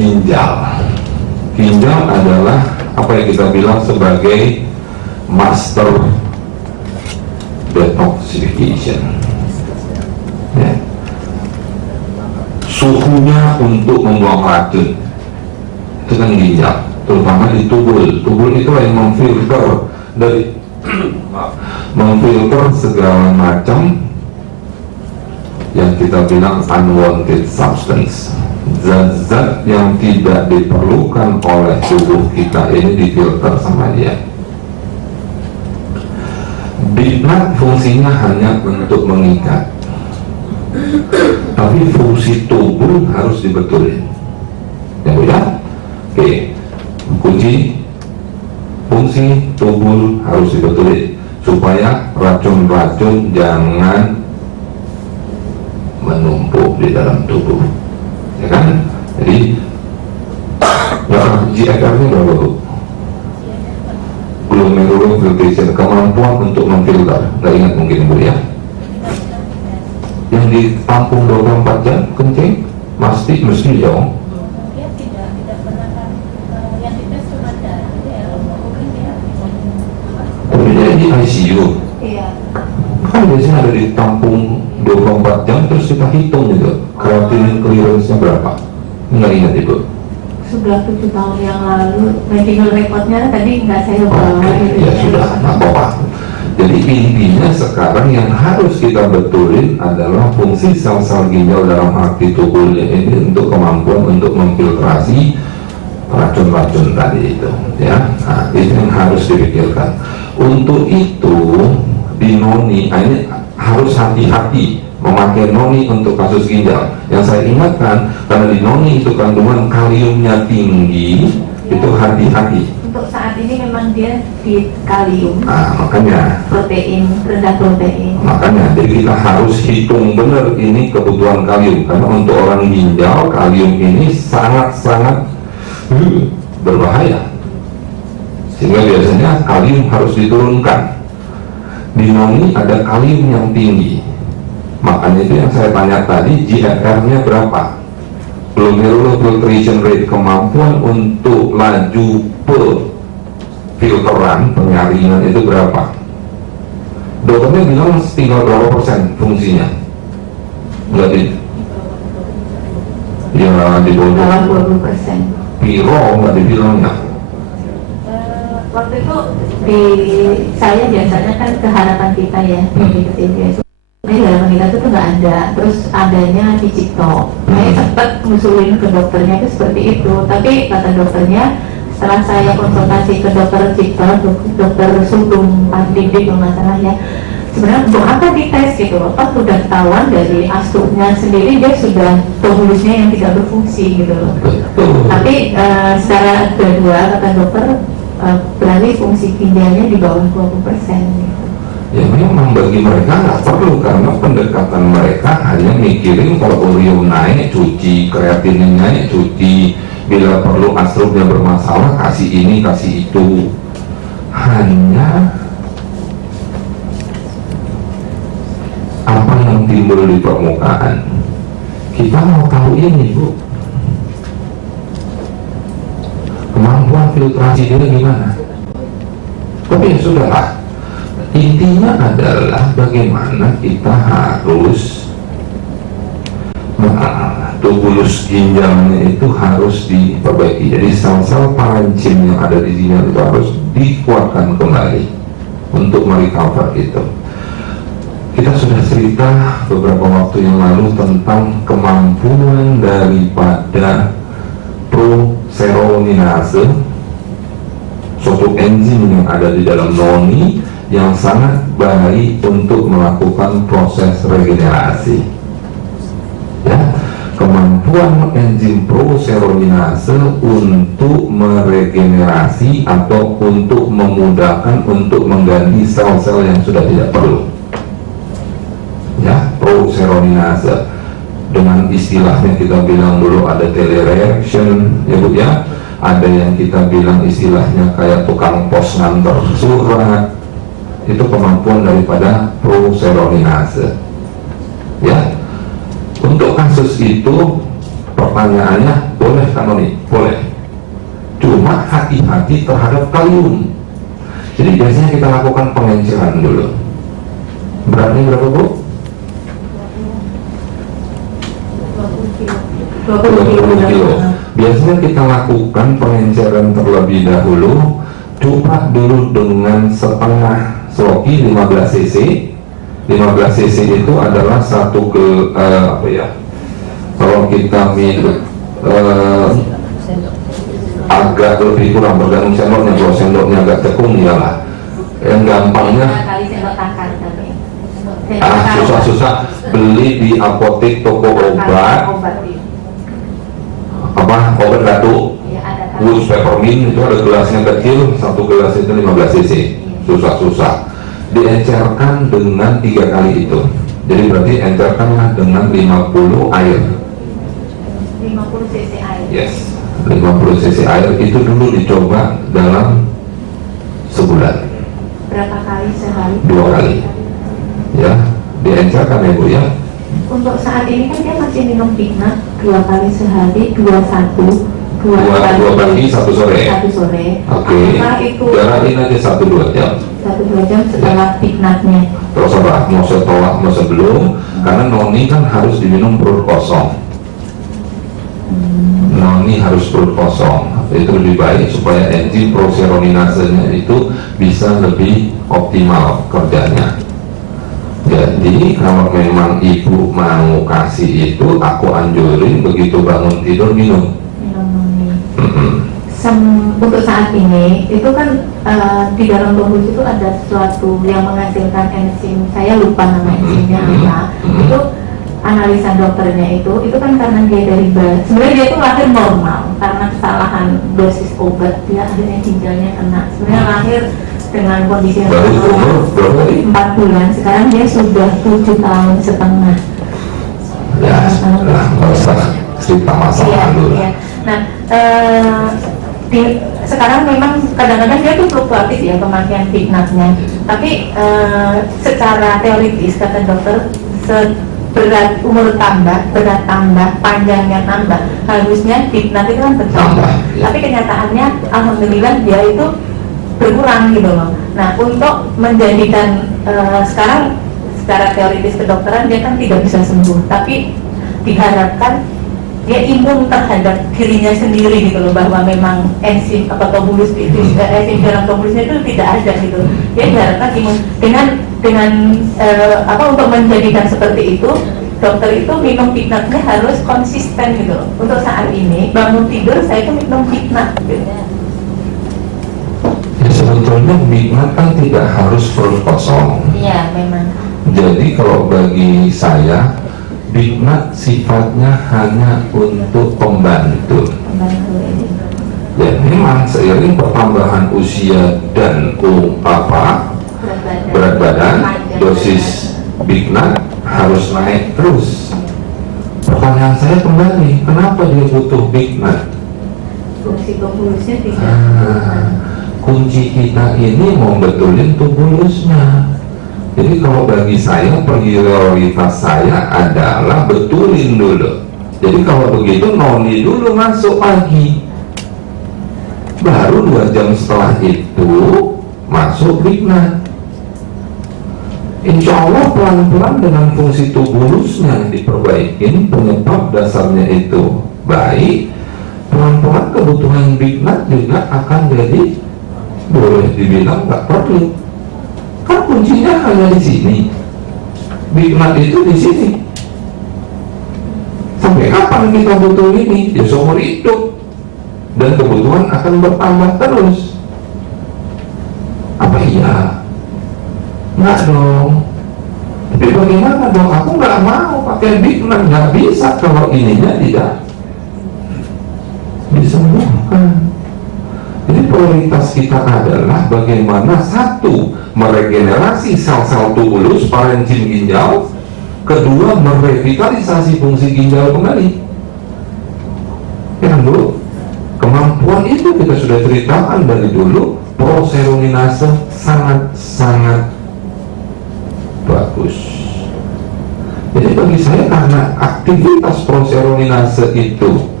ginjal. Ginjal adalah apa yang kita bilang sebagai master detoxification. Ya. Suhunya untuk membuang racun itu kan ginjal, terutama di tubul. Tubul itu yang memfilter dari memfilter segala macam yang kita bilang unwanted substance, zat-zat yang tidak diperlukan oleh tubuh kita ini difilter sama dia. Bidnat fungsinya hanya untuk mengikat, tapi fungsi tubuh harus dibetulin. Ya Bu ya? Oke, kunci fungsi tubuh harus dibetulin supaya racun-racun jangan menumpuk di dalam tubuh, ya kan? Jadi GFR-nya berapa Bu? Glomerular filtration, kemampuan untuk memfilter, nggak ingat mungkin Bu ya? Yang ditampung 24 jam kencing, mesti dong. Dia tidak pernah yang dites cuma darah ya, mungkin dia. Tapi dia di ICU. Iya. Kan biasanya ada ditampung 24 jam, terus kita hitung gitu creatinine clearance-nya berapa. Nggak ingat Ibu? Sudah 7 tahun yang lalu, medical record-nya tadi nggak saya bawa gitu ya sudah, nggak apa-apa. Jadi intinya sekarang yang harus kita betulin adalah fungsi sel-sel ginjal dalam arti tubuhnya ini untuk kemampuan untuk memfiltrasi racun-racun tadi itu, ya. Nah, itu yang harus dipikirkan. Untuk itu di noni ini harus hati-hati memakai noni untuk kasus ginjal. Yang saya ingatkan, karena di noni itu kandungan kaliumnya tinggi, itu hati-hati. Untuk saat ini memang dia di kalium. Nah, makanya Protein, rendah protein. Makanya, jadi kita harus hitung benar ini kebutuhan kalium. Karena untuk orang ginjal, kalium ini sangat-sangat berbahaya. Sehingga biasanya kalium harus diturunkan. Di noni ada kalium yang tinggi. Makanya itu yang saya tanya tadi, GFR-nya berapa? Glomerular filtration rate, kemampuan untuk laju filteran, penyaringan itu berapa? Dokternya bilang tinggal berapa persen fungsinya? Enggak di, ya di bawah 20%. Piro nggak dibilangnya. Waktu itu di saya biasanya kan ke harapan kita ya, di ketiga itu. Di harapan kita itu nggak ada, terus adanya di Cipto. Saya sempat ngusulin ke dokternya itu seperti itu, tapi kata dokternya setelah saya konsultasi ke dokter Cipto, dokter Sugeng Pandidik masalahnya, sebenarnya untuk apa dites gitu, apa sudah ketahuan dari astruknya sendiri dia sudah tubuhnya yang tidak berfungsi gitu loh. Tapi secara kedua kata dokter berarti fungsi ginjalnya di bawah 20% gitu. Ya memang bagi mereka nggak perlu, karena pendekatan mereka hanya mikirin kalau urium naik cuci, kreatinine naik cuci, bila perlu astrupnya bermasalah kasih ini kasih itu. Hanya apa yang timbul di permukaan, kita mau tahu ini Bu, kemampuan filtrasi dia gimana. Tapi ya sudahlah, intinya adalah bagaimana kita harus tubulus ginjalnya itu harus diperbaiki. Jadi sel-sel parenchyma yang ada di ginjal itu harus dikuatkan kembali untuk merecover itu. Kita sudah cerita beberapa waktu yang lalu tentang kemampuan daripada proseroninase, suatu enzim yang ada di dalam noni yang sangat baik untuk melakukan proses regenerasi. Ya, kemampuan enzim proseroninase untuk meregenerasi atau untuk memudahkan untuk mengganti sel-sel yang sudah tidak perlu. Ya, proseroninase dengan istilahnya kita bilang dulu ada telereaction, ya Bu ya. Ada yang kita bilang istilahnya kayak tukang pos nganter surat. Itu kemampuan daripada proseroninase. Ya, untuk kasus itu pertanyaannya, boleh kan Noni? Boleh. Cuma hati-hati terhadap kalium. Jadi biasanya kita lakukan pengenceran dulu. Beratnya berapa Bu? 20 kilo. Biasanya kita lakukan pengenceran terlebih dahulu. Coba dulu dengan setengah sloki 15 cc. 15 cc itu adalah satu ke apa ya? Kalau kita minum agak lebih kurang bergantung sendoknya. Kalau sendoknya agak tekung iyalah. Yang gampangnya susah-susah beli di apotek, toko obat, apa obat batu, Woods peppermint itu ada gelasnya kecil, satu gelas itu 15 cc. Susah-susah diencerkan dengan 3 kali itu. Jadi berarti encerkanlah dengan 50 air. 50 cc air. Yes, 50 cc air itu dulu dicoba dalam sebulan. Berapa kali sehari? 2 kali. Ya, diencerkan ya Bu ya. Untuk saat ini kan dia masih minum Pignat 2 kali sehari, 2 pagi, 1 sore. Oke. Itu Jalanin aja 1-2 jam. 1-2 jam setelah Pignatnya. Terus apa? Mau setelah, mau sebelum? Karena noni kan harus diminum perut kosong. Noni harus perut kosong. Itu lebih baik supaya enzim proseroninasenya itu bisa lebih optimal kerjanya. Jadi kalau memang ibu mau kasih itu, aku anjurin begitu bangun tidur minum. Untuk saat ini itu kan di dalam tubuh itu ada sesuatu yang menghasilkan enzim, saya lupa nama enzimnya apa. Itu analisa dokternya itu kan karena dia dari bayi, sebenarnya dia itu lahir normal karena kesalahan dosis obat, dia akhirnya ginjalnya kena. Sebenarnya lahir dengan kondisi yang normal 4 bulan, sekarang dia sudah 7 tahun setengah. Ya, nggak usah cerita masa lalu. Iya. Nah, sekarang memang kadang-kadang dia tuh fluktuatif ya pemakaian Pignatnya, tapi secara teoritis kata dokter, berat umur tambah, berat tambah, panjangnya tambah, harusnya Pignat itu kan bertambah, tapi kenyataannya alhamdulillah dia itu berkurang gitu loh. Nah, untuk menjadikan sekarang secara teoritis kedokteran dia kan tidak bisa sembuh, tapi diharapkan dia imun terhadap dirinya sendiri gitu loh, bahwa memang enzim apa tubulus itu enzim dalam tubulusnya itu tidak ada gitu. Dia diharapkan imun dengan apa, untuk menjadikan seperti itu, dokter itu minum Pignatnya harus konsisten gitu loh. Untuk saat ini bangun tidur saya itu minum Pignat gitu. Ya, sebetulnya Pignat kan tidak harus perut kosong. Iya memang. Jadi kalau bagi saya Pignat sifatnya hanya untuk pembantu. Ya memang seiring pertambahan usia dan berat badan, dosis Pignat harus naik terus. Pertanyaan saya kembali, kenapa dia butuh Pignat? Fungsi tubulusnya tidak. Kunci kita ini mau betulin tubulusnya. Jadi kalau bagi saya prioritas saya adalah betulin dulu. Jadi kalau begitu noni dulu masuk pagi, baru 2 jam setelah itu masuk Pignat. Insya Allah pelan-pelan dengan fungsi tubulusnya diperbaikin, penyebab dasarnya itu baik, pelan-pelan kebutuhan Pignat juga akan jadi, boleh dibilang nggak perlu. Kan kuncinya hanya di sini. Pignat itu di sini. Sampai kapan kita butuh ini? Ya seumur hidup. Dan kebutuhan akan bertambah terus. Apa iya? Nggak dong. Tapi bagaimana dong? Aku nggak mau pakai Pignat, nggak bisa kalau ininya tidak disembuhkan. Jadi prioritas kita adalah bagaimana satu, meregenerasi sel-sel tubulus parenkim ginjal, kedua merevitalisasi fungsi ginjal kembali. Ya Bu, kemampuan itu kita sudah ceritakan dari dulu, proseroninase sangat-sangat bagus. Jadi bagi saya karena aktivitas proserolinase itu